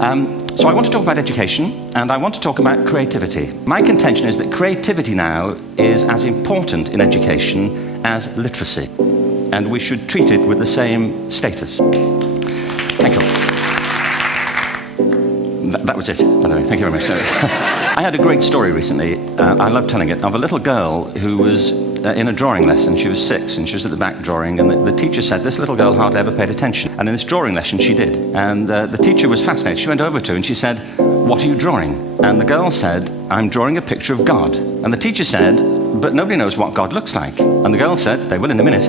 So I want to talk about education, and I want to talk about creativity. My contention is that creativity now is as important in education as literacy, and we should treat it with the same status. Thank you. That was it, by the way. Thank you very much. I had a great story recently, I love telling it, of a little girl who was in a drawing lesson. She was 6, and she was at the back drawing, and the teacher said this little girl hardly ever paid attention. And in this drawing lesson, she did. And the teacher was fascinated. She went over to her and she said, "What are you drawing?" And the girl said, "I'm drawing a picture of God." And the teacher said, "But nobody knows what God looks like." And the girl said, "They will in a minute."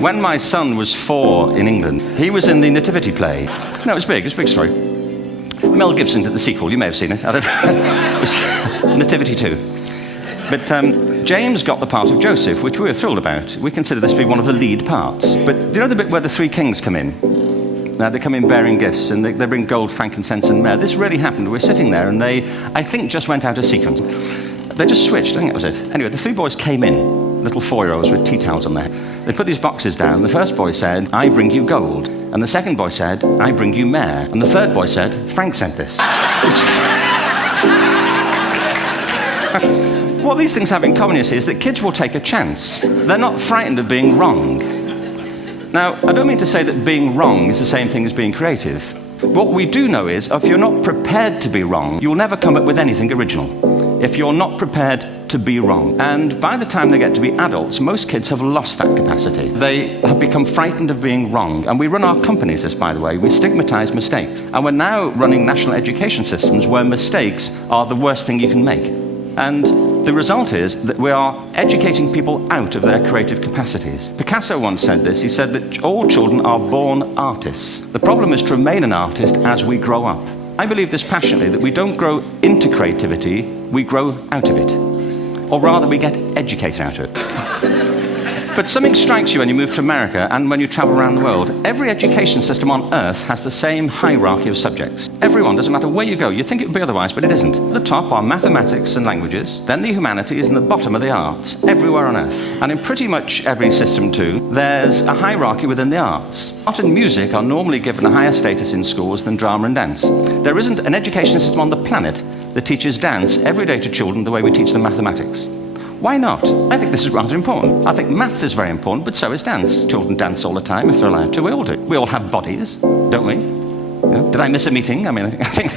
When my son was 4 in England, he was in the Nativity play. No, it was big. It was a big story. Mel Gibson did the sequel. You may have seen it. I don't know. It was Nativity 2. But James got the part of Joseph, which we were thrilled about. We consider this to be one of the lead parts. But do you know the bit where the 3 kings come in? They come in bearing gifts, and they bring gold, frankincense, and myrrh. This really happened. We're sitting there, and they, I think, just went out of sequence. They just switched. I think that was it. Anyway, the 3 boys came in, little 4-year-olds with tea towels on their head. They put these boxes down. The first boy said, "I bring you gold." And the second boy said, "I bring you myrrh." And the third boy said, "Frank sent this." What these things have in common, you see, is that kids will take a chance. They're not frightened of being wrong. Now, I don't mean to say that being wrong is the same thing as being creative. What we do know is, if you're not prepared to be wrong, you'll never come up with anything original. If you're not prepared to be wrong. And by the time they get to be adults, most kids have lost that capacity. They have become frightened of being wrong. And we run our companies this, by the way. We stigmatize mistakes. And we're now running national education systems where mistakes are the worst thing you can make. And the result is that we are educating people out of their creative capacities. Picasso once said this. He said that all children are born artists. The problem is to remain an artist as we grow up. I believe this passionately, that we don't grow into creativity, we grow out of it. Or rather, we get educated out of it. But something strikes you when you move to America and when you travel around the world. Every education system on earth has the same hierarchy of subjects. Everyone, doesn't matter where you go. You think it would be otherwise, but it isn't. At the top are mathematics and languages, then the humanities, and the bottom are the arts, everywhere on earth. And in pretty much every system too, there's a hierarchy within the arts. Art and music are normally given a higher status in schools than drama and dance. There isn't an education system on the planet that teaches dance every day to children the way we teach them mathematics. Why not? I think this is rather important. I think maths is very important, but so is dance. Children dance all the time if they're allowed to. We all do. We all have bodies, don't we? You know, did I miss a meeting? I mean, I think...